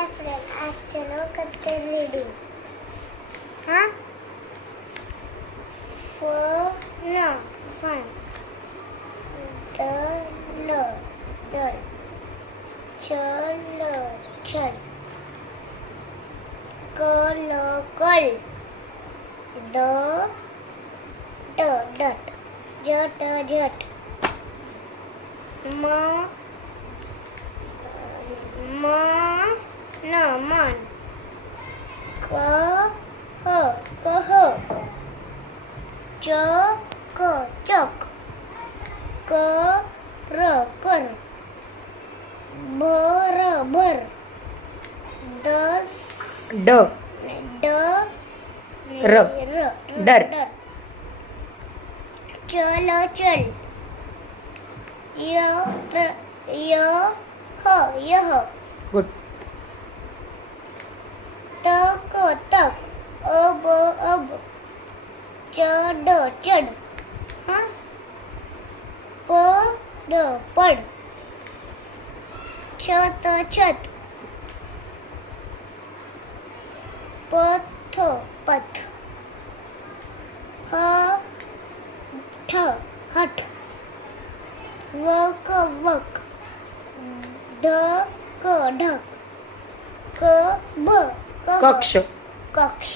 Hi friend, आज चलो करते रीडिंग। हाँ फन दल दल चल चल कल कल द डट जट झट मन कह चक कर भर दस ड र डर चल यह गुड तक अब चढ़ हाँ पड़ छत पथ हठ वक ढक कक्ष कक्ष